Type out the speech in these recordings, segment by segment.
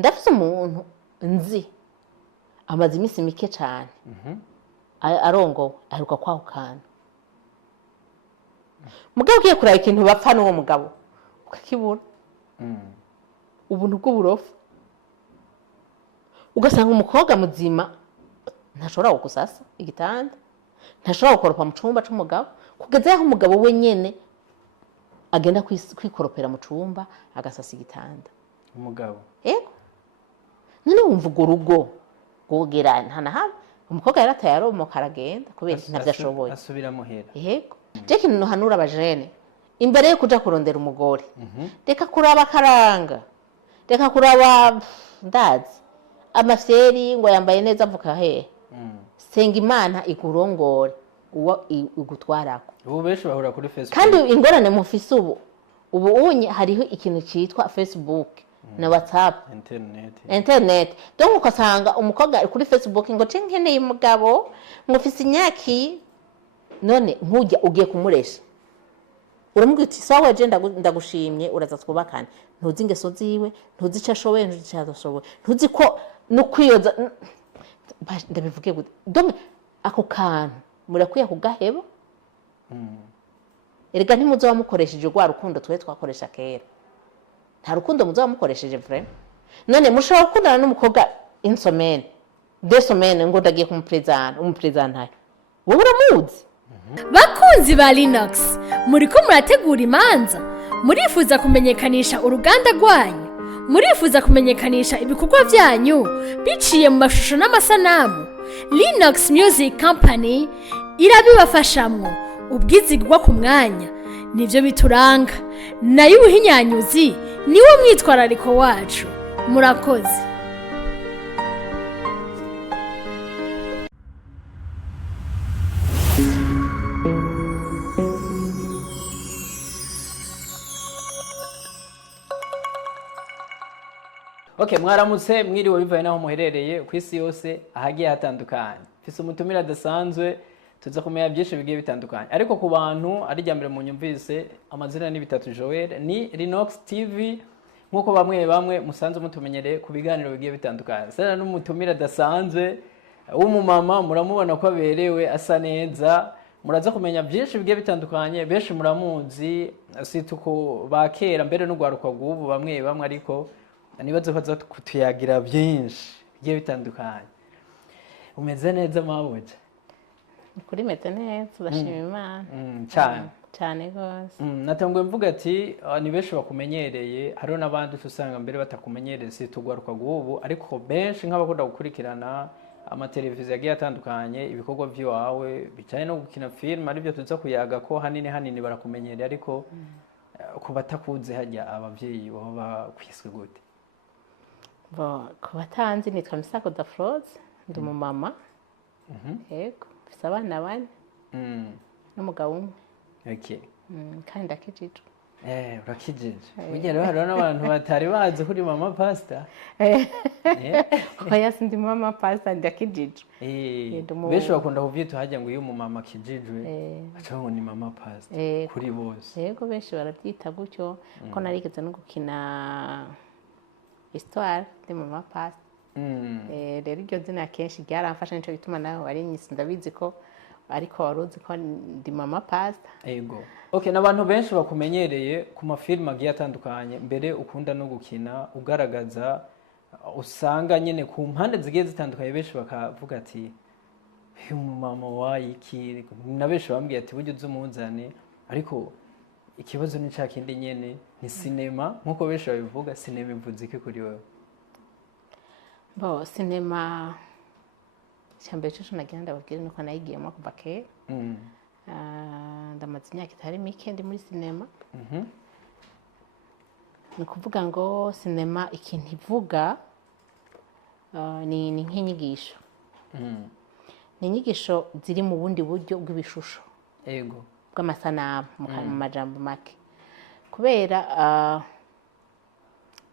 ndafise umuntu nzi amaze iminsi mike cyane arongowe aheruka kwahukana mugabo ugiye kuraba ikintu bapfa n'uwo mugabo ukakibura ubuntu bw'uburofu ugasanga umukobwa muzima ntashobora gusasa igitanda ntashobora gukoropa mu cyumba cy'umugabo kugeza aho umugabo we nyene agenda kwikoropera mu cyumba agasasa igitanda umugabo yego none wumva urwo rugo rwogera nta na hamwe umukobwa yarataye aromoka aragenda kubera ntavyo ashoboye asubira muhera yego je kintu hanura abajene imbere yo kuja kurondera umugore reka kuraba karanga reka kuraba ndazi amafyeri ngo yambaye neza avuka hehe senga imana ikurongore uwo igutwarako ubu benshi bahura kuri Facebook kandi ingorane mufise ubu unye hariho ikintu cyitwa Facebook na WhatsApp internet donc ukasanga umukobwa ari kuri Facebook ngo nkeneye umugabo mufise inyaki none nkujya ugiye kumuresha uramubwira uti sawa je ndagushimye uraza twubakane ntuzi ingeso ziwe ntuzi icyo ashoboye ntuzi icyo adashoboye ntuzi ko no kwiyoza ndabivuge gute donc ako kantu murakwiye kugaheba erega ntimuzoba mukoresheje rwa rukundo twe twakoresha kera nta rukundo muzoba mukoresheje vraiment none mushobora gukundana n'umukobwa insomene desomene ngo ndagiye umuprezanta wowe uramuzi bakunzi ba Linux muriko murategura imanza murifuza kumenyekanisha uruganda rwanyu murifuza kumenyekanisha ibikorwa byanyu biciye mu mashusho n'amasanamu Linux Music Company irabibafashamwo ubwizigwa ku mwanya nivyo bituranga nayo ubuhinyanyuzi niwo mwitwarariko wacu murakoze Okay, mwaramutse mwiriwe bivaye naho muherereye ku isi yose ahagiye hatandukanye. Fise umutumira adasanzwe tuza kumenya byinshi bigiye bitandukanye. Ariko ku bantu ari jya mbere mu nyumvise amazina ni bitatu Joel ni Linux TV nkuko bamwe musanze mutumenyereye ku biganiro bigiye bitandukanye. Sara n'umutumira adasanzwe w'umumama muramubona ko aberewe asa neza muraza kumenya byinshi bigiye bitandukanye benshi muramuzi situko bakera mbere no gwaruka gubu bamwe ariko nibaze ko kutuyagira byinshi bigiye bitandukanye umeze neza mabuja kuri meze neza urashima Imana cyane gose natangwe mvuga ati ni benshi bakumenyereye hariho n'abandi usanga mbere batakumenyereye si tugwaruka gubu ariko benshi nk'abakunda gukurikirana amateleviziyo yagiye atandukanye ibikorwa by'iwawe bijyanye no gukina film aribyo tuza kuyaga ko hanini barakumenyereye ariko ku batakuze hajya ababyeyi baba kwiswe gute ku batanzi nitwa Misako Dafroze ndi umumama yego mfise abana bane n'umugabo umwe kandi ndakijijwe urakijije burya rero hariho n'abantu batari bazi kuri mama pastor oya sindi mama pastor ndakijijwe benshi bakunda kuvyita hajya ngo iyo umumama akijijwe baca ngo ni mama pastor kuri bose yego benshi barabyita gutyo ko narigeze no gukina histoire de mama pastor rero iryo zina kenshi ryaramfasha nico bituma nawe wari nyisi ndabizi ko ariko waruzi ko ndi mama pastor yego okay n'abantu benshi bakumenyereye ku mafilm agiye atandukanye mbere ukunda no gukina ugaragaza usanga nyene ku mpande zigiye zitandukanye benshi bakavuga ati uyu mama wayiki na benshi bambwiye ati buryo z'umuzane ariko ikibazo ni ca kindi nyene ni cinema nkuko benshi babivuga cinema ivuze iki kuri wewe cinema cyambere cyo nagira ndababwira nuko nayigiyemo kuva kera ndamaze imyaka itari mike ndi muri cinema ni kuvuga ngo cinema ikintu ivuga ni nk'inyigisho ni inyigisho ziri mu bundi buryo bw'ibishusho yego bw'amasanamu mu majambo make kubera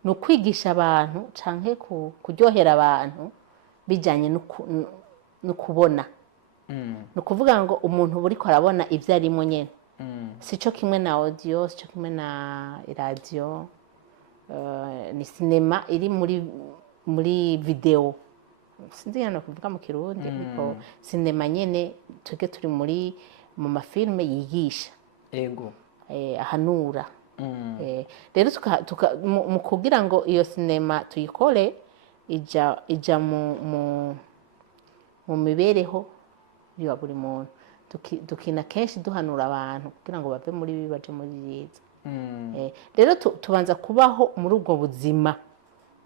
no kwigisha abantu canke kuryohera abantu bijanye no kubona no kuvuga ngo umuntu buri ko arabona ivyo arimo nyene sico kimwe na audio sico kimwe na radio ni cinema iri muri video sinzi hano kuvuga mu kirundi ariko sinema nyene twebwe turi mu mafilme yigisha ego ahanura rero mu kugira ngo iyo sinema tuyikore ija mu mibereho ya buri muntu dukina kenshi duhanura abantu kugira ngo bave muri bibi baje muri byiza rero tubanza kubaho muri ubwo buzima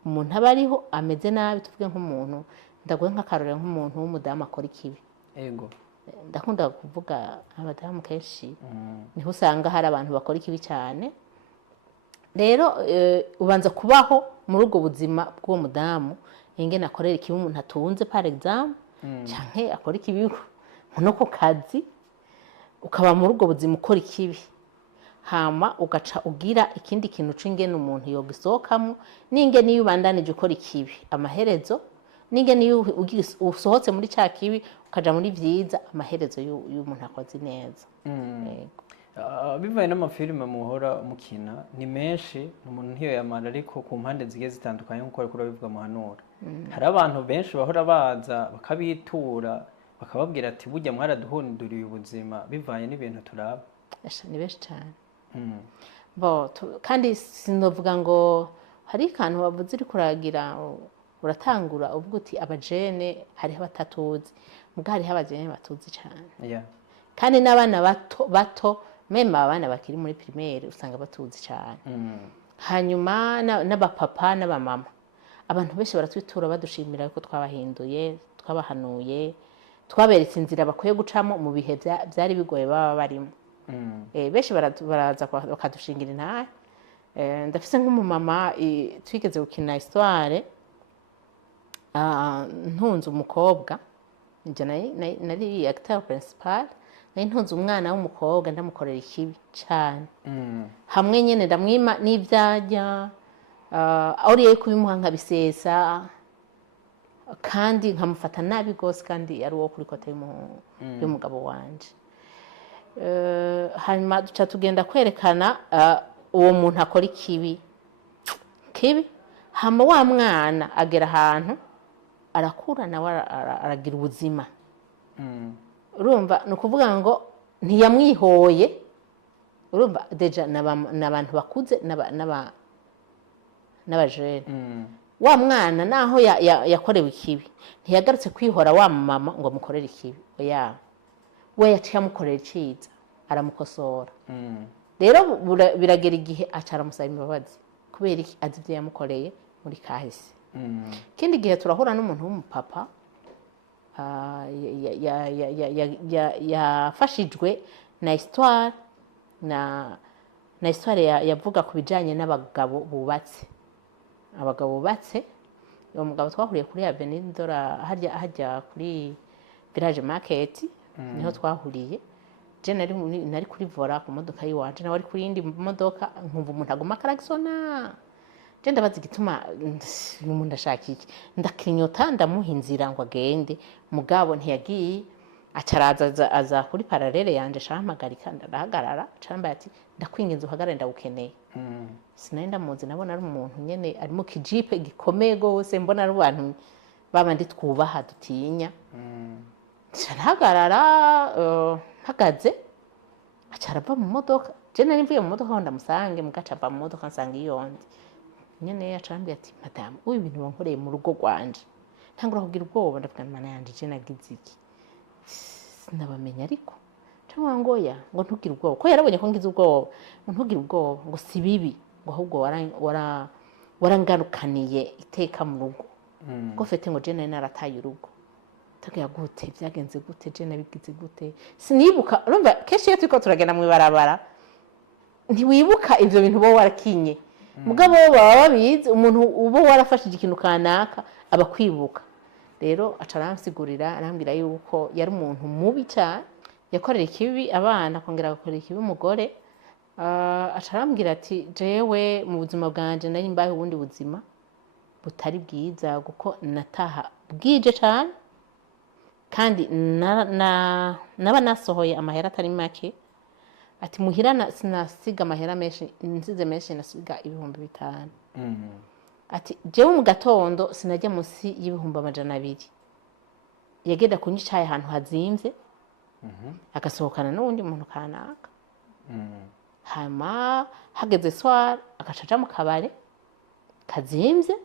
umuntu aba ariho ameze nabi tuvuge nk'umuntu ndaguhe nk'akarorero nk'umuntu w'umudamu akora ikibi ego ndakunda kuvuga abadamu kenshi niho usanga hari abantu bakora ikibi cyane rero ubanza kubaho muri ubwo buzima bw'uwo mudamu ingene akorera ikibi umuntu atunze par exemple canke akora ikibi no ku kazi ukaba muri ubwo buzima ukora ikibi hama ugaca ugira ikindi kintu c'ingene umuntu yogisohokamo n'ingene iyo ubandanije ukora ikibi amaherezo n'ingene iyo usohotse muri ca kibi ukaja muri vyiza amaherezo y'umuntu akoze neza bivaye n'amafilime muhora mukina ni menshi umuntu ntiyoyamara ariko ku mpande zigiye zitandukanye nk'uko ariko urabivuga muhanura hari abantu benshi bahora baza bakabitura bakababwira ati burya mwaraduhunduriye ubuzima bivanye n'ibintu turaba ni benshi cyane kandi sinovuga ngo hari akantu wavuze uri kuragira uratangura uvuga uti abajene hariho batatuzi mubwo hariho abajene batuzi cyane kandi n'abana bato mema abana bakiri muri primaire usanga batuzi cyane hanyuma n'abapapa n'abamama abantu benshi baratwitura badushimira ko twabahinduye twabahanuye twaberetse inzira bakwiye gucamo mu bihe byari bigoye baba barimo benshi baraza bakadushingira intare ndafise nk'umumama twigeze gukina histoire ntunze umukobwa nari acteur principal nari ntunze umwana w'umukobwa ndamukorera ikibi cyane hamwe nyene ndamwima n'ivyarya auriye kubimuha nkabisesa kandi nkamufata nabi gose kandi ari uwo kuri kote y'umugabo wanje hanyuma duca tugenda kwerekana uwo muntu akora ikibi hama wa mwana agera ahantu arakura nawe aragira ubuzima urumva ni ukuvuga ngo ntiyamwihoye urumva deja n'abantu bakuze n'abajene wa mwana naho yakorewe ikibi ntiyagarutse kwihora wa mama ngo amukorere ikibi oya we yaciye amukorera iciza aramukosora rero biragera igihe aca aramusaba imbabazi kubera iki azi ibyo yamukoreye muri kahise ikindi gihe turahura n'umuntu w'umupapa yafashijwe na histoire na histoire yavuga ku bijanye n'abagabo bubatse uwo mugabo twahuriye kuri Avenue Ndora hajya kuri Village Market niho twahuriye je nari kuri vora ku modoka yiwanje nawe ari kuri indi modoka nkumva umuntu aguma karagisona je ndabaza igituma umuntu ashaka iki ndakinyota ndamuha inzira ngo agende mugabo ntiyagiye acaraza aza kuri parallele yanje shampamagarika ndahagarara cambaye ati ndakwinginze uhagarare ndagukeneye sinari ndamuzi nabona ari umuntu nyene ari mu kijipe gikomeye gose mbona ari abantu babandi twubaha dutinya ntahagarara mpagaze acarava mu modoka je nari mvuye mu modoka ndamusange mugacava mu modoka nsanga iyonze nyene yacambye ati madame uyu ibintu wankoreye mu rugo rwanje ntangura kugira ubwoba ndavuga mana yanje je nagize iki sinabamenya ariko cyangwa ngoya ngo ntugire ubwoba ko yarabonye ko ngize ubwoba ngo ntugire ubwoba ngo si bibi ngo ahubwo warangarukaniye iteka mu rugo ngo fete ngo je nari narataye urugo tagiye gute byagenze gute je nabigize gute sinibuka urumva kenshi iyo turiko turagenda mu ibarabara ntiwibuka ivyo bintu bo warakinye mugabo baba babizi umuntu ubo warafashije ikintu kanaka aba kwibuka rero acaransigurira arambira yuko yari umuntu mubi cyane yakorera ikibi abana akongera agakorera ikibi umugore acarambwira ati jewe mu buzima bwanje nari mbaye ubundi buzima butari bwiza kuko nataha bwije cyane kandi naba nasohoye amahera atari make ati muhira sinasiga amahera menshi nsize menshi nasiga 5,000 ati jewe mu gatondo sinajya munsi y'ibihumbi 200 yagenda kunywa icayi ahantu hazimvye agasohokana n'uwundi muntu kanaka hama hageze soir agacaja mu kabare kazimvye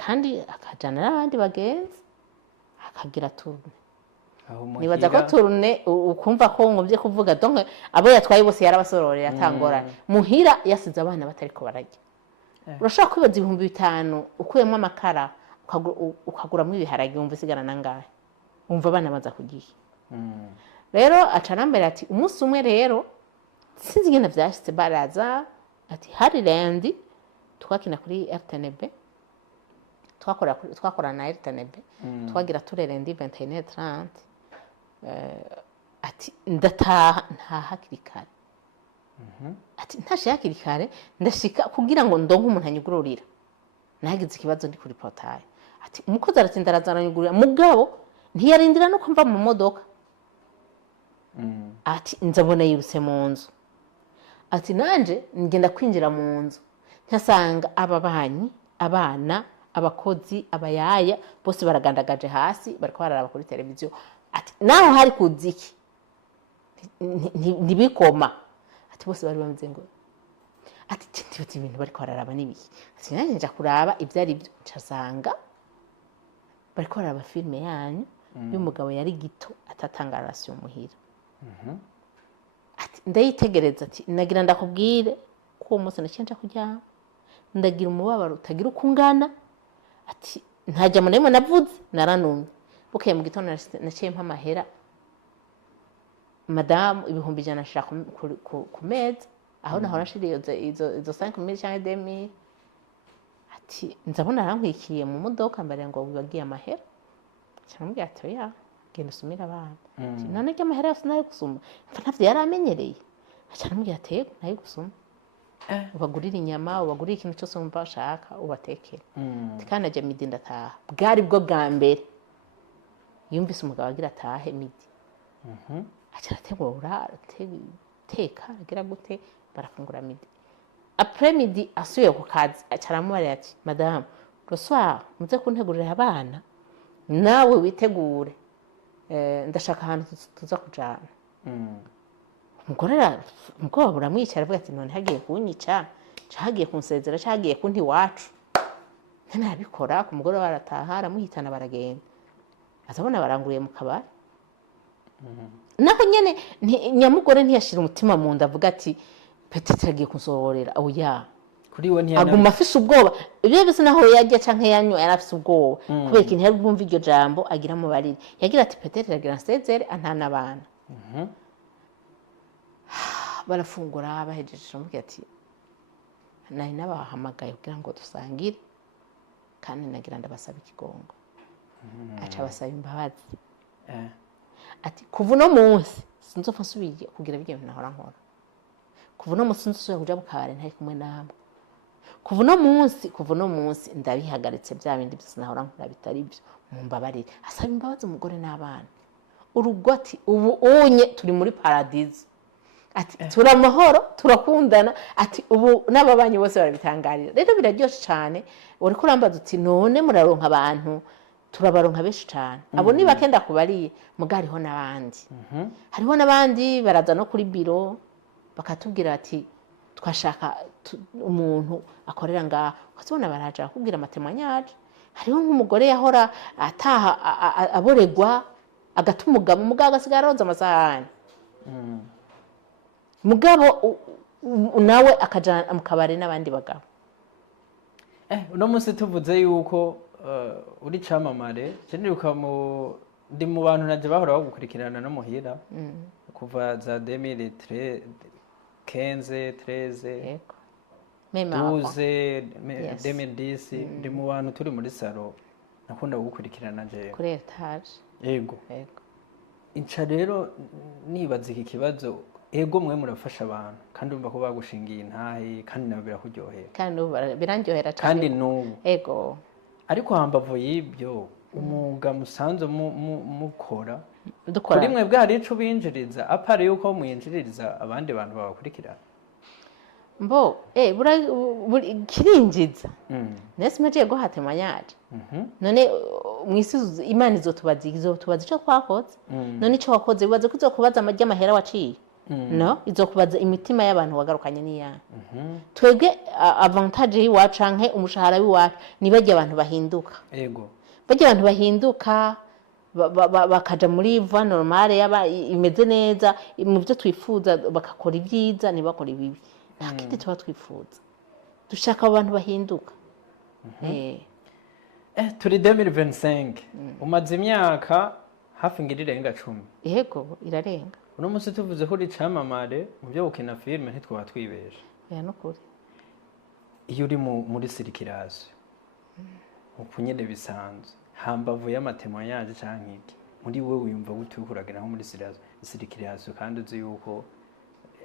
kandi akajana n'abandi bagenzi akagira turne nibaza ko turne ukumva ko ngomvye kuvuga donc abo yatwaye bose yarabasororera atangorane muhira yasize abana batariko barajya urashaka kwibaza 5,000 ukuyemo amakara ukaguramwo ibiharage wumva isigana nangahe umva abana baza kugiye rero acarambere ati umunsi umwe rero sinzi ingene vyashitse baraza ati hari rendi twakina kuri RTNB twakora na RTNB twagira turerendi 21:30 ati ndataha nta hakiri kare ati ntashe hakiri kare ndashika kugira ngo ndonke umuntu anyugururira nagize ikibazo ndi kuri portail ati umukozi aratinda arazananyugurira mugabo ntiyarindira no kumva mu modoka ati nzabona yiruse mu nzu ati nanje ngenda kwinjira mu nzu nkasanga ababanyi abana abakozi abayaya bose baragandagaje hasi bariko bararaba kuri televiziyo ati naho hari kuziki ntibikoma ati bose bari bameze ngo ati tindi ibintu bariko bararaba nibiki ati nanje nja kuraba ivyo ari byo ncasanga bariko bararaba filme yanyu y'umugabo yari gito atatanga relation muhira ati ndayitegereza ati nagira ndakubwire ko uwo munsi nacenja kuryama ndagira umubabaro utagira ukungana ati ntajya munemo navuze naranumye bukeye mu gitondo naciye mpa amahera madamu 100 nashira ku meza aho nahora nshiriye izo 5,000 cyangwa 2,000 ati nzabona arankwikiye mu modoka mbere ngo bibagiye amahera cyambwiye ati oya genda usumira abana none ryo amahera yose nayo gusuma ntavyo yaramenyereye acarambwiye ati yego nayo gusuma ubagurira inyama ubagurira ikintu cyose wumva bashaka ubatekere kandi aje midi ndataha bwari bwo bwa mbere yumvise umugabo agira atahe midi acarategura teka agira gute barafungura midi après midi asuye ku kazi acaramubara ati madame roswa muze kuntegurira abana nawe witegure ndashaka ahantu tuza kujana umugore buramwicara avuga ati none hagiye kunyica hagiye kunsezera hagiye kunti wacu ntabikora ku mugore barataha aramuhitana baragenda azabona baranguriye mu kabari naho nyene nyamugore ntiyashira umutima mu nda avuga ati petite agiye kunsororera oya kuri we aguma afise ubwoba ibyo bise naho yajya canke yanyu yarafise ubwoba kubera ikintu yari bwumva iryo jambo agira mu bariri yagira ati petite agira nsezere antana abana barafungura bahejeje umubwira ati nari nabahamagaye kugira ngo dusangire kandi nagira ndabasaba ikigongo aca basaba imbabazi ati kuva no munsi sinzopfa nsubije kugira ibyo bintu nahora nkora kuva no munsi nsubiye kuja mu kabare ntari kumwe namwe kuva no munsi ndabihagaritse bya bindi byose nahora nkora bitari byo mumbabarire asaba imbabazi umugore n'abana urugoti ubu unye turi muri paradizo ati turamahoro turakundana ati ubu n'ababanyi bose barabitangarira rero biraryoshe cyane uri kurambaza uti none muraronka abantu turabaronka benshi cyane abo ni bakenda kubariye mugariho n'abandi hariho n'abandi baraza no kuri biro bakatubwira ati twashaka umuntu akorera ngaho ukazibona baraje bakubwira amatemanyaje hariho nk'umugore yahora ataha aboregwa agatuma umugabo agasigara aronza amasahani mugabo nawe akajana mu kabare n'abandi bagabo uno munsi tuvuze yuko uri camamare cyaniruka ndi mu bantu naje bahora bagukurikirana no muhira kuva za 2013 13 2010 ndi mu bantu turi muri salo nakunda gukurikirana je kuri etage yego inca rero nibaza iki kibazo ego mwe murafasha abantu kandi umva ko bagushingiye intahe kandi nabo birakuryohera kandi birandyohera cyane kandi n'ubu ego ariko hambavu y'ibyo umwuga musanzwe mukora kuri mwe bwari ico binjiriza apare yuko mwinjiriza abandi bantu babakurikirana mbo kirinjiza nese meje go hatemanyaje none mwisi imana izotubaza ico twakoze none ico wakoze bibaze ko izokubaza amajya amahera waciye no izokubaza imitima y'abantu wagarukanye niyana twebwe avantage y'iwacu canke umushahara w'iwacu nibajye abantu bahinduka yego bajye abantu bahinduka bakaja muri voie normale yaba imeze neza mu byo twifuza bakakora ibyiza ntibakora ibibi nta kindi tuba twifuza dushaka abantu bahinduka turi 2025 umaze imyaka hafi ngira irenga 10 yego irarenga uno munsi tuvuze ko ricamamare mu byo gukina filime ntitwaba twibeje nukuri iyo uri muri circulation ukunyene bisanzwe hambavu y'amatemonyage canke iki muri wewe uyumva gute ukuragira nko muri circulation kandi uzi yuko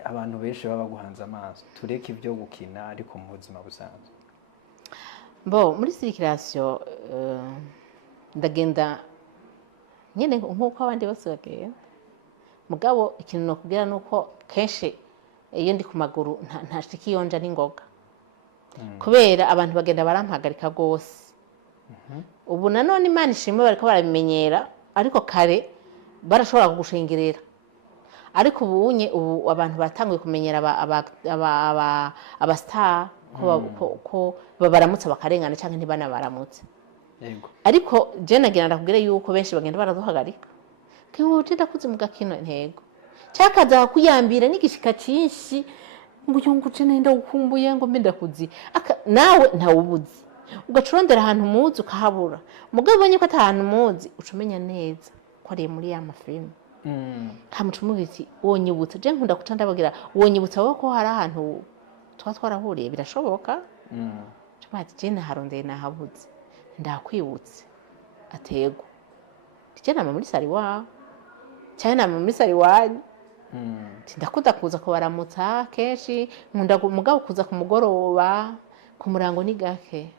abantu benshi baba guhanza amaso tureke ibyo gukina ariko mu buzima busanzwe muri circulation ndagenda nyene nkuko abandi bose bagenda mugabo ikintu nokubwira nuko kenshi iyo ndi ku maguru ntashiki yonja n'ingoga kubera abantu bagenda barampagarika gose ubu nanone imana ishimwe bariko barabimenyera ariko kare barashobora kugushengerera ariko ubu abantu batanguye kumenyera aba star ko babaramutse bakarengana cyangwa ntibanabaramutse ariko je nagira ndakubwire yuko benshi bagenda baraduhagarika kiwo ndakuze mu gakino ntego cyakaza kuyambira n'igishika cyinshi ngo yunguce nenda ukumbuye ngo mbe ndakuzi nawe ntawubuzi ugacurondera ahantu muzi ukahabura mugabo bonye ko atahantu muzi ucumenya neza ko ari muri ya mafilme hamucumugiti wonyibutsa je nkunda kuca ndabagira wonyibutsa wowe ko hari ahantu twarahuriye birashoboka cyumati je naharondeye nahabuze ndakwibutse atego je nama muri sari wa cyane nama muri sari wanyu ndakunda kuza kubaramutsa kenshi nkunda mugabo kuza ku mugoroba ku murango ni gake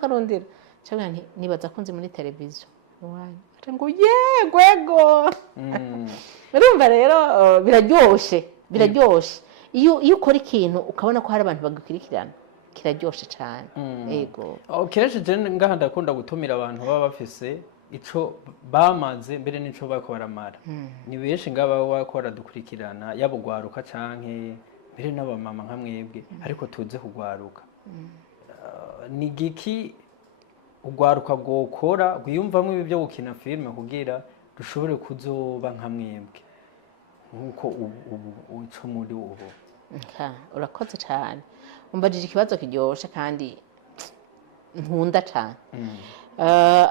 karondera cyangwa nibaza ko nzi muri televiziyo wanyu ngo yego urumva rero biraryoshe iyo ukora ikintu ukabona ko hari abantu bagukurikirana kiraryoshe cyane yego kenshi je ngaha ndakunda gutumira abantu baba bafise ico bamaze mbere n'ico bako baramara ni benshi ngaba wakora dukurikirana yabugwaruka canke mbere n'abamama nka mwebwe ariko tuze kugwaruka ni giki ugwaruka gukora gwiyumvamwe ibi byo gukina filime kugira dushobore kuzoba nka mwebwe nkuko uco muri ubu urakoze cyane umbajije ikibazo kiryoshe kandi nkunda cyane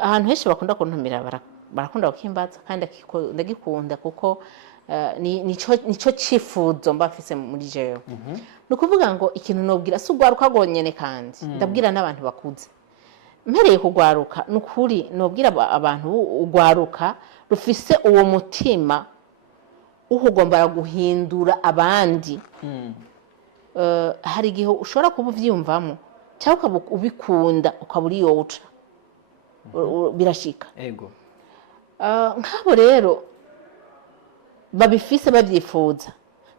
ahantu henshi bakunda kuntumira barakunda gukimbaza kandi ndagikunda kuko nico cifuzo mbafise muri jewe nukuvuga ngo ikintu nobwira si ugwaruka gonyene kandi ndabwira n'abantu bakuze mpereye kugwaruka nukuri nobwira abantu ugwaruka rufise uwo mutima uhugomba guhindura abandi hari igihe ushobora kuba uvyumvamo cyangwa ubikunda ukaburi yoca birashika ego nkabo rero babifise babyifuza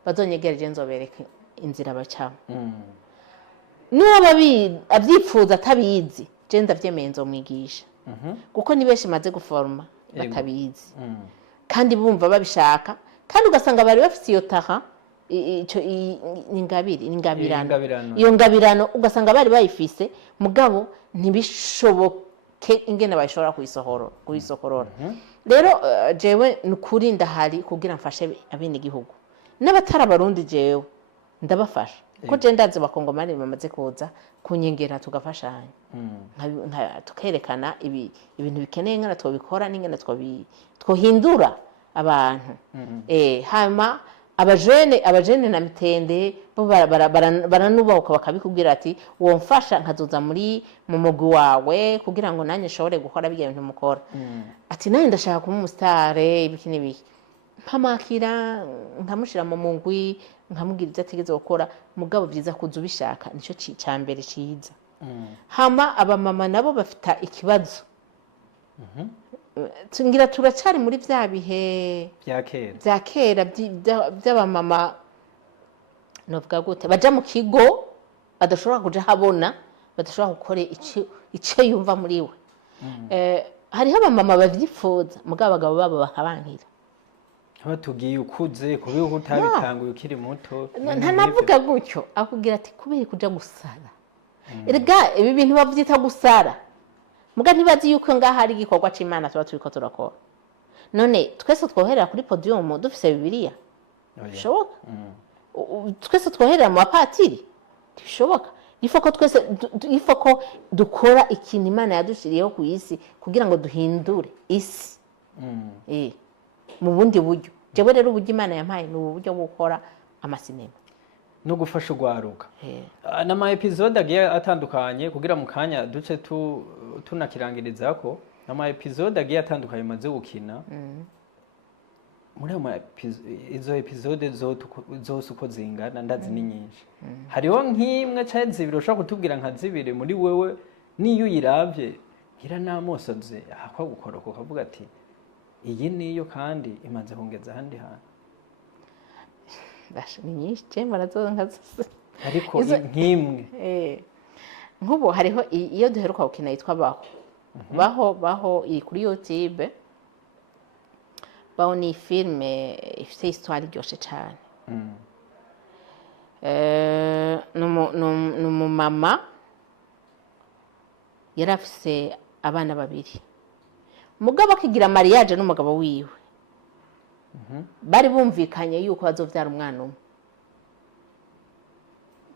bazonyegereje nzobereka inzira bacamo niba abyifuza atabizi je ndavyemeye nzomwigisha kuko ni benshi maze guforma batabizi kandi bumva babishaka kandi ugasanga bari bafite iyo taha ingabirano iyo ngabirano ugasanga bari bayifise mugabo ntibishoboke ingene bayishobora kuyisohorora rero jewe nukuri ndahari kugira mfashe abene igihugu n'abatara barundi jewe ndabafasha kuko je ndazi bakongomani bamaze kuza kunyengera tugafashanya tukerekana ibintu bikeneye ngana twobikora n'ingene twohindura abantu hama abajene na mitende bo baranubahuka bakabikubwira ati uwo mfasha nkazoza mu mugwi wawe kugira ngo nanjye nshobore gukora bijya bintu mukora ati nanjye ndashaka kuba umusitare ibiki n'ibiki mpamakira nkamushira mu mugwi nkamubwira ibyo ategeze gukora mugabo byiza kuza ubishaka nicyo cya mbere ciza hama abamama nabo bafita ikibazo ngira turacari muri bya bihe bya kera by'abamama novuga gute baja mu kigo badashobora kuja habona badashobora gukora ico yumva muri we hariho abamama bavyifuza mugabo abagabo babo bakabankira batubwiye ukuze kubera ko utabitanguye ukiri muto ntanavuga gutyo akubwira ati kubera kuja gusara erega ibi bintu bavyita gusara muga ntibazi yuko ngaha ari igikorwa c'Imana tuba turiko turakora none twese twoherera kuri podium dufise bibiliya bishoboka twese twoherera mu bapatiri bishoboka ifoko twese ifoko dukora ikintu Imana yadushiriyeho ku isi kugira ngo duhindure isi mu bundi buryo jewe rero uburyo Imana yampaye ni uburyo bwo gukora amasinema no gufasha ugwaruka n'ama episode agiye atandukanye kugira mu kanya duce tunakirangiriza ko n'ama episode agiye atandukanye maze gukina muri izo episode zose uko zingana ndazi ni nyinshi hariho nk'imwe cyangwa zibiri ushobora kutubwira nka zibiri muri wewe niyo uyiravye ngira namosoze akwa gukora ukavuga ati iyi niyo kandi imaze kongeza ahandi hantu ni nyinshi cyane barazonka ariko nk'imwe nk'ubu hariho iyo duheruka gukina yitwa baho iri kuri YouTube baho ni filime ifite histoire iryoshe cyane ni umumama yari afise abana babiri mugabo akigira mariage n'umugabo wiwe bari bumvikanye yuko bazovyara umwana umwe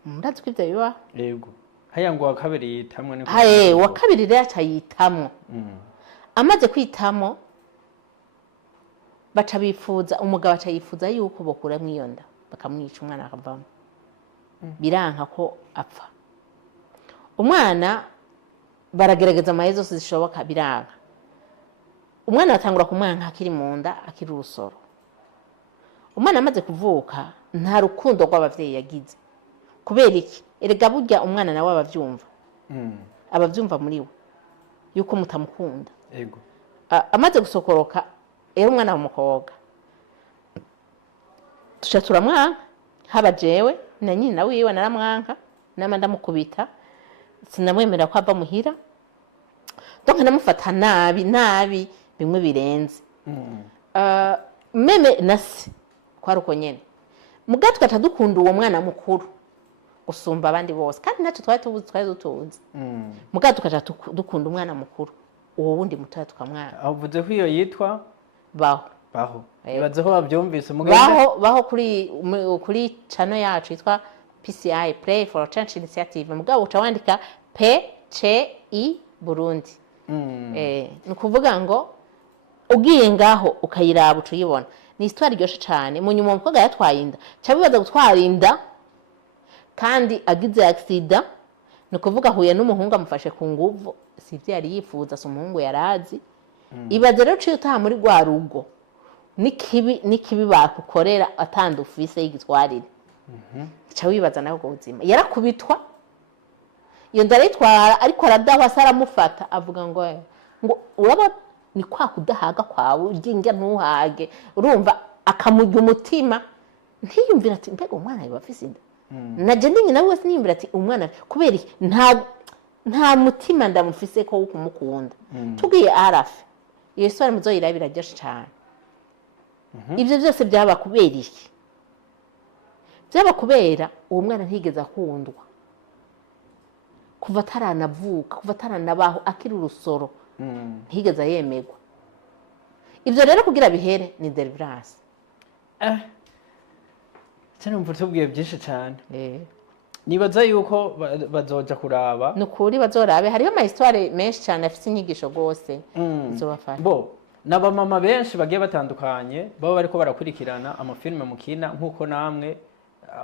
murazi ko ivyo biba yego haya ngo wa kabiri yitamwe niko wa kabiri rero acayitamwo amaze kwitamo baca bifuza umugabo aca yifuza yuko bokura mwiyonda bakamwica umwana akavamo biranka ko apfa umwana baragerageza amahezo zose zishoboka biranka umwana atangura kumwanka akiri mu nda akiri urusoro umwana amaze kuvuka nta rukundo rw'abavyeyi yagize kubera iki erega burya umwana nawe abavyumva muri we yuko mutamukunda yego amaze gusokoroka rero umwana w'umukobwa tuca turamwanka haba jewe na nyina wiwe naramwanka nama ndamukubita sinamwemerera ko ava muhira donc namufata nabi bimwe birenze meme nasi kwari uko nyene muga tugaca dukunda uwo mwana mukuru gusumba abandi bose kandi ntacyo twari dutunze muga tugaca dukunda umwana mukuru uwo wundi mutoya tukamwana avuze ko iyo yitwa baho ibaze ko bavyumvise baho kuri channel yacu yitwa PCI Play for Change Initiative mugabo uca wandika PCI Burundi ni kuvuga ngo ugiye ngaho ukayiraba ucuyibona ni histoire iryoshe cyane mu nyuma umukobwa yatwaye inda cyabibaza gutwara inda kandi agize accident ni kuvuga huye n'umuhungu amufashe ku nguvu sivyo yari yifuza so umuhungu yarazi ibaze rero ciyo utaha muri gwa rugo nikibi bakukorera atandufise y'igitwarire cya wibaza nawe ubwo buzima yarakubitwa iyo ndarayitwara ariko aradahwa saramufata avuga ngo uraba ni kwa kudahaga kwawe urya ntuhage urumva akamujya umutima ntiyumvira ati mbega umwana yiba afise inda naje ndi nyina wese niyumvira ati umwana kubera nta mutima ndamufise ko wo kumukunda tugiye arafe iyo sore muzoyirabira ryoshe cyane ibyo byose byaba kubera iki byaba kubera uwo mwana ntigeze akundwa kuva ataranavuka kuva ataranabaho akiri urusoro ntigeze yemerwa ibyo rero kugira bihere ni deliverance cyane mvuze ubwiye byinshi cyane nibaza yuko bazoja kuraba nukuri bazorabe hariho ama histoire menshi cyane afite inyigisho gose izobafasha n'abamama benshi bagiye batandukanye baba bariko barakurikirana amafilme mukina nk'uko namwe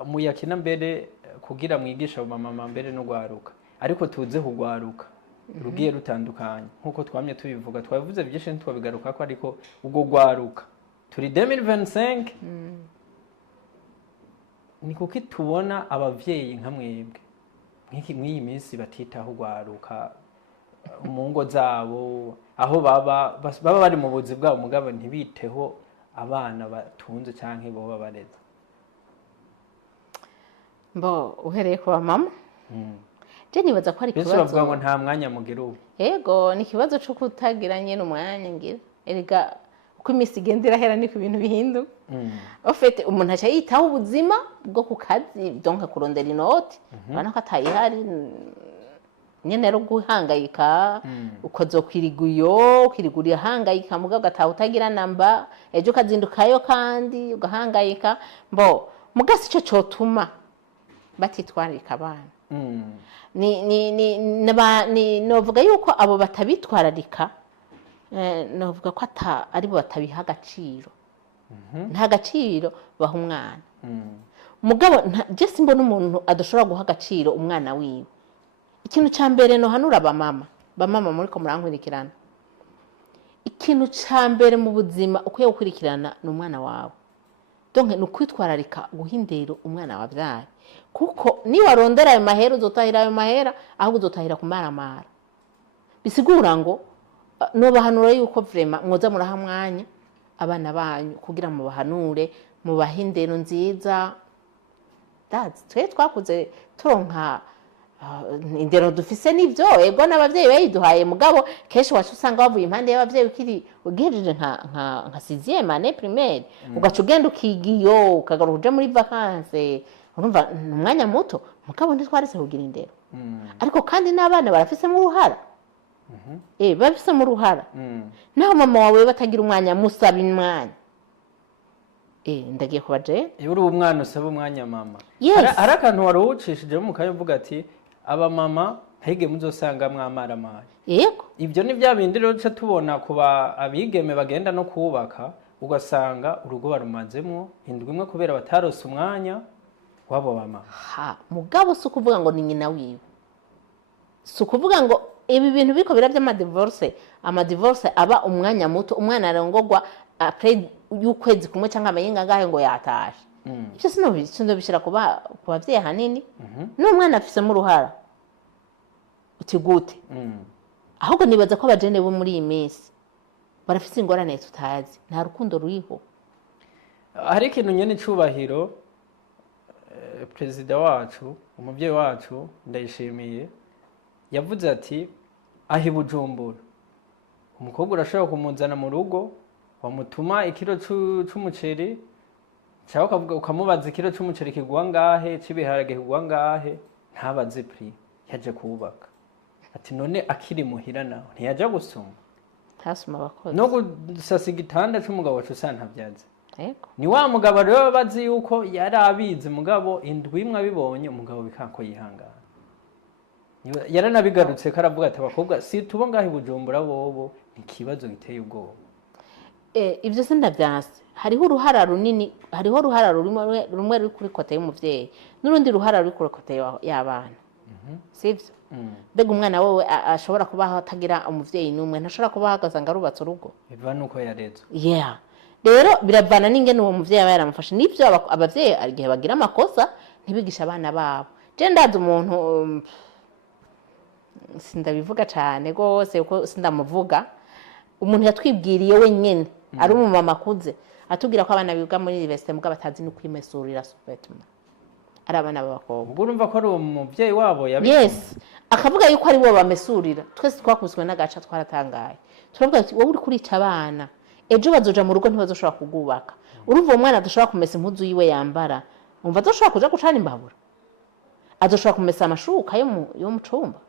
muyakina mbere kugira mwigisha abamama mbere no gwaruka ariko tuze kugwaruka rugiye rutandukanye nk'uko twamye tubivuga twavuze byinshi ntitwabigaruka ko ariko ubwo gwaruka turi 2025 ni kuki tubona abavyeyi nka mwebwe mw'iyi minsi batitaho gwaruka mu ngo zabo aho baba bari mu buzi bwabo mugabo ntibiteho abana batunze canke boba bareza mbo uhereye ku bamama je nibaza ko ari benshi ikibazo bavuga ngo nta mwanya mugira ubu yego ni ikibazo cyo kutagira nyine umwanya ngira erega uko iminsi igenda irahera niko ibintu bihinduka ofete umuntu aca yitaho ubuzima bwo ku kazi donc kurondera inoti urabona ko atayihari nyene rero guhangayika ukazokwiriguyo ukirigurira hangayika mugabo ugataha utagira namba ejo ukazindukayo kandi ugahangayika mbo mugasi ico cotuma batitwararika abana novuga yuko abo batabitwararika novuga ko aribo batabiha agaciro nta gaciro baha umwana mugabo je simbona umuntu adashobora guha agaciro umwana wiwe ikintu ca mbere nohanura bamama muriko murankurikirana ikintu ca mbere mu buzima ukwiye gukurikirana ni umwana wawe donc ni ukwitwararika guha indero umwana wavyaye kuko niwarondera ayo mahera uzotahira ayo mahera ahubwo uzotahira kumaramara bisigura ngo nobahanura yuko vraiment mwoza muraha mwanya abana banyu kugira mu bahanure mu bahindero nziza twe twakuze turonka indero dufise nivyo ego n'abavyeyi bayiduhaye mugabo kenshi wacu usanga bavuye impande y'abavyeyi ukiri ugejeje nka 6e année primaire ugaca ugenda ukigiyo ukagaruka uja muri vacances urumva umwanya muto mugabo ntitwarese kugira indero ariko kandi n'abana barafisemo uruhara bafisemo uruhara naho mama wawe batagira umwanya musaba umwanya ndagiye kubaje uri umwana usaba umwanya mama Yes. hari akantu wari uwucishijemo mukayo uvuga ati aba mama hige muzosanga mwamaramari yego ibyo ni bya bindi rero duca tubona kuba abigeme bagenda no kubaka ugasanga urugo barumazemo indwi imwe kubera batarose umwanya wabo bama mugabo si ukuvuga ngo ni nyina wiwe si ukuvuga ngo ibi bintu biko bira amadivorce aba umwanya muto umwana arongogwa après y'ukwezi kumwe cyangwa amayinga ngahe ngo yatashe ibyo sinobishira ku bavyeyi hanini n'umwana afisemo uruhara uti gute ahubwo nibaza ko abajene bo muri iyi minsi barafise ingorane tutazi nta rukundo ruriho hari ikintu nyene icubahiro perezida wacu umuvyeyi wacu ndayishimiye yavuze ati ahi Bujumbura umukobwa urashobora kumuzana mu rugo wamutuma ikiro c'umuceri cyangwa ukamubaza ikiro c'umuceri kigwa ngahe c'ibiharage kigwa ngahe ntabaze prix yaje kubaka ati none akiri muhira naho ntiyaja gusuma ntasuma abakozi no gusasa igitanda c'umugabo wacu santavyaze yego ni wa mugabo rero bazi yuko yari abizi mugabo indwi imwe abibonye umugabo bikanko yihangana yaranabigarutse karavuga ati abakobwa si tubo ngahe Bujumbura bobo ni kibazo giteye ubwoba ibyo sindavyanse hariho uruhara runini hariho uruhara rumwe ruri kuri kote y'umuvyeyi n'urundi ruhara ruri kuri kote y'abana sivyo mbega umwana wewe ashobora kubaho atagira umuvyeyi n'umwe ntashobora kubaho agasanga arubatse urugo biva nuko yarezwe rero biravana n'ingene uwo muvyeyi aba yaramufashe n'ivyo abavyeyi igihe bagira amakosa ntibigisha abana babo je ndazi umuntu sindabivuga cane gose uko sindamuvuga umuntu yatwibwiriye wenyene ari umumama akuze atubwira ko abana biga muri university muga batazi no kwimesurira supetuma ari abana b'abakobwa ubwo urumva ko ari umuvyeyi wabo yes akavuga yuko ari bo bamesurira twese twakubiswe n'agaca twaratangaye turavuga ati wowe uri kurica abana ejo bazoja mu rugo ntibazoshobora kugubaka urumva uwo mwana adashobora kumesa impuzu yiwe yambara umva azoshobora kuja gucana imbabura azoshobora kumesa amashuka yo mu cumba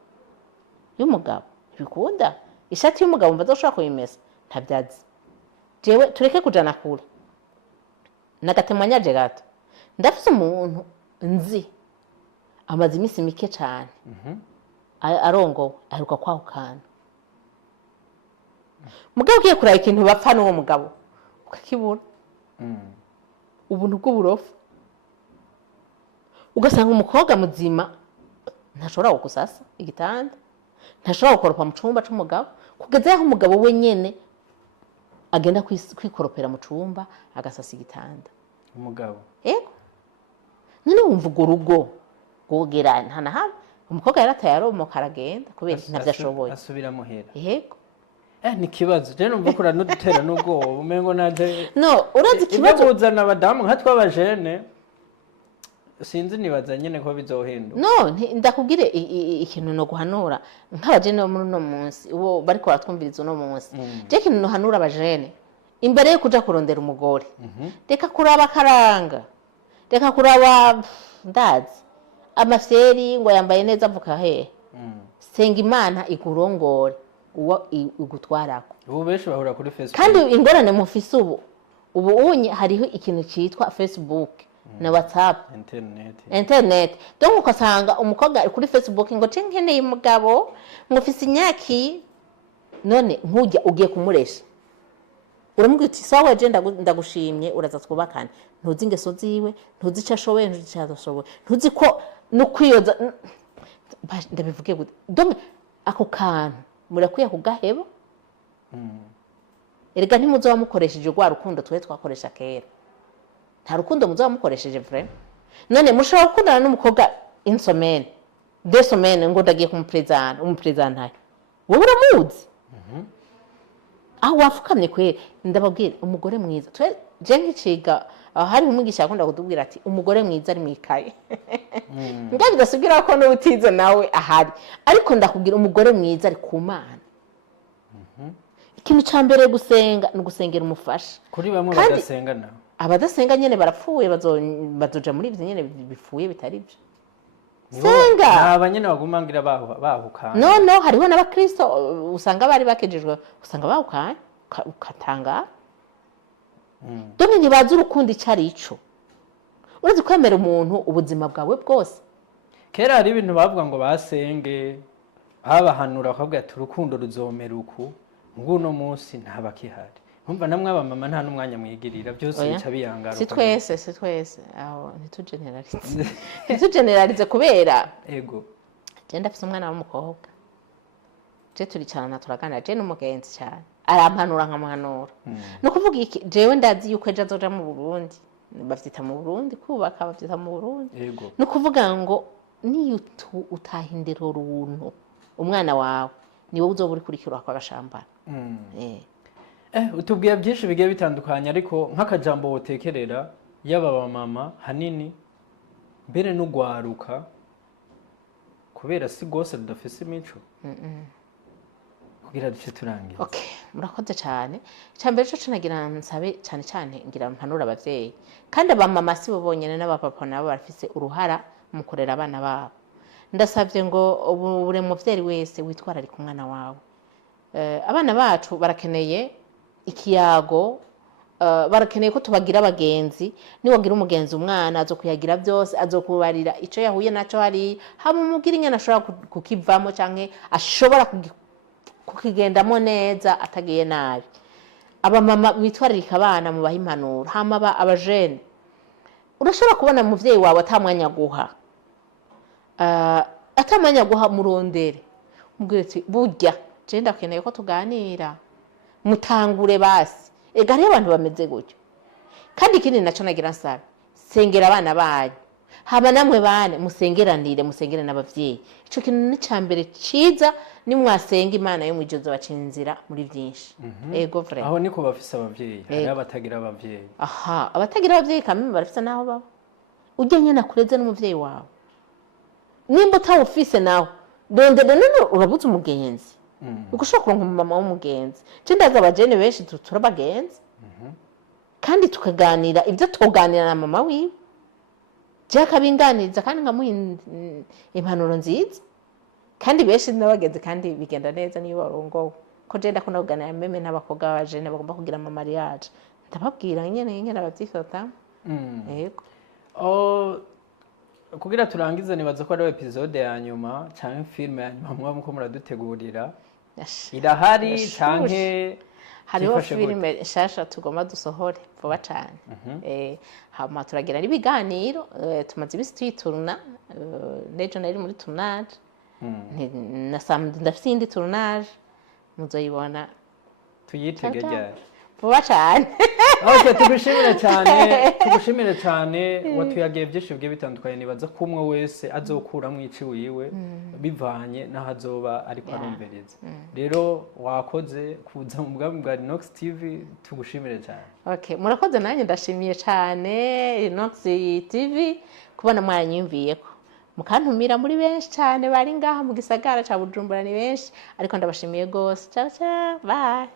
y'umugabo bikunda ishati y'umugabo umva azoshobora kuyimesa ntabyazi jewe tureke kujana kure nagatemwanyaje gato ndafise umuntu nzi amaze iminsi mike cane arongowe aheruka kwahukana mugabo ugiye kuraba ikintu bapfa n'uwo mugabo ukakibura ubuntu bw'uburofu ugasanga umukobwa muzima ntashobora gusasa igitanda ntashobora gukoropa mu cumba c'umugabo kugeza yaho umugabo we nyene agenda kwikoropera mu cumba agasasa igitanda umugabo yego none wumva urwo rugo rwogera nta na hamwe umukobwa yarataye aromoka aragenda kubera ntavyo ashoboye asubira muhera yego ni kibazo je numva ko ranudutera n'ubwoba umengo naje no urazi kibazo kuzana abadamu nka tw'abajene sinzi nibaza nyene ko bizohinduka. No, ndakubwire ikintu no guhanura nk'abajene bo muri no munsi uwo bariko baratwumviriza no munsi. Je ikintu no hanura abajene imbere yo kuja kurondera umugore. Reka kuraba karanga. Reka kuraba ndazi. Amafyeri ngo yambaye neza avuka he. Senga Imana ikurongore uwo igutwarako. Ubu benshi bahura kuri Facebook. Kandi ingorane mufise ubu unye hariho ikintu cyitwa Facebook na WhatsApp internet donc ukasanga umukobwa ari kuri Facebook ngo nkeneye umugabo ngo ufise inyaki none nkujya ugiye kumuresha uramubwira uti sawa je ndagushimye uraza twubakana ntuzi ingeso ziwe ntuzi icyo ashoboye ntuzi icyo adashoboye ntuzi ko no kwiyoza ndabivuge gute donc ako kantu murakwiye kugaheba erega ntimuzoba mukoresheje rwa rukundo twe twakoresha kera nta rukundo muzoba mukoresheje vraiment none mushobora gukundana n'umukobwa insomene desomene ngo ndagiye umuprezanta wowe uramuzi aho wafukamye kwere ndababwira umugore mwiza twe je nkiciga hari umwigisha akunda kutubwira ati umugore mwiza ari mwikaye ngaho bidasugira ko n'ubutize nawe ahari ariko ndakubwira umugore mwiza ari ku Mana ikintu ca mbere gusenga ni gusengera umufasha kuri bamwe badasenga nawe abadasenga nyene barapfuye bazoja muri ivyo nyene bipfuye bitari byo senga abanyene bagumangira bahukana no hariho n'abakristo usanga bari bakejejwe usanga bahukana ukatanga done ntibazi urukundo icari ico urazi kwemera umuntu ubuzima bwawe bwose kera hari ibintu bavuga ngo basenge babahanura bakavuga ati urukundo ruzomera uku nguno munsi ntabakihari numva namwe abamama nta n'umwanya mwigirira byose bica biyangara si twese aho ntitugeneralize kubera ego je ndafise umwana w'umukobwa je turicarana turaganira je n'umugenzi cyane arampanura nkamuhanura no kuvuga iki jewe ndazi yuko ejo azoja mu Burundi bavyita mu Burundi kubaka bavyita mu Burundi no kuvuga ngo niyo utahindira uruntu umwana wawe niwe uzoba uri kurikira kwa gashambara utubwiye byinshi bigiye bitandukanye ariko nk'akajambo wotekerera yaba mama hanini mbere no gwaruka kubera si gose rudafise imico kugira duce turangiye okay murakoze cyane cyambere cyo nagira nsabe cyane ngira mpanura abavyeyi kandi abamama si bo bonyene n'abapapa nabo barafise uruhara mu kurera abana babo ndasavye ngo buri muvyeyi wese witwararika umwana wawe abana bacu barakeneye ikiyago barakeneye ko tubagira abagenzi niwagira umugenzi umwana azokuyagira byose azokubarira ico yahuye naco hari hama umugira inyana ashobora kukivamo canke ashobora kukigendamo neza atagiye nabi abamama bitwararika abana mu bahimpanura hama abajene urashobora kubona muvyeyi wawe atamwanya guha atamanya guha murondere mubwire ati burya je ndakeneye ko tuganira mutangure basi ega rero abantu bameze gutyo kandi ikindi naco nagira nsaba sengera abana banyu haba namwe bane musengeranire musengere n'abavyeyi ico kintu ni cambere ciza ni mwasenga Imana yo mwijozo bacinzira muri byinshi ego vrai aho niko bafise abavyeyi hari abatagira abavyeyi abatagira abavyeyi kamwe barafise naho baba ujye nyene kureze n'umuvyeyi wawe nimba utawufise nawe dondere none urabuze umugenzi ugushobora kuronka umumama w'umugenzi je ndaza abajene benshi turabagenzi kandi tukaganira ibyo tuganira na mama wiwe je akabinganiriza kandi nkamuha impanuro nziza kandi benshi n'abagenzi kandi bigenda neza niyo barongowe ko je ndakunda kuganira meme n'abakobwa b'abajene bagomba kugira ama mariage ndababwira nyene abavyifata yego kugira turangize nibaza ko ari episode ya nyuma cyangwa film ya nyuma muba muko muradutegurira irahari canke hariho filime nshasha tugomba dusohore vuba cyane hama turagira n'ibiganiro tumaze ibisi tuyituruna nejo nari muri tournage na samedi ndafite indi tournage muzoyibona tuyitege ryari vuba cyane Okay, tugushimire cyane watuyagiye byinshi bigiye bitandukanye nibaza ko umwe wese azokuramwo ici wiwe bivanye naho azoba ariko arumbereza rero wakoze kuza mu bwami bwa Rinox TV tugushimire cyane. Okay, murakoze nanjye ndashimiye cyane Rinox TV kubona mwanyumviyeko mukantumira muri benshi cyane bari ngaha mu gisagara ca Bujumbura ni benshi ariko ndabashimiye gose. Ciao ciao, bye.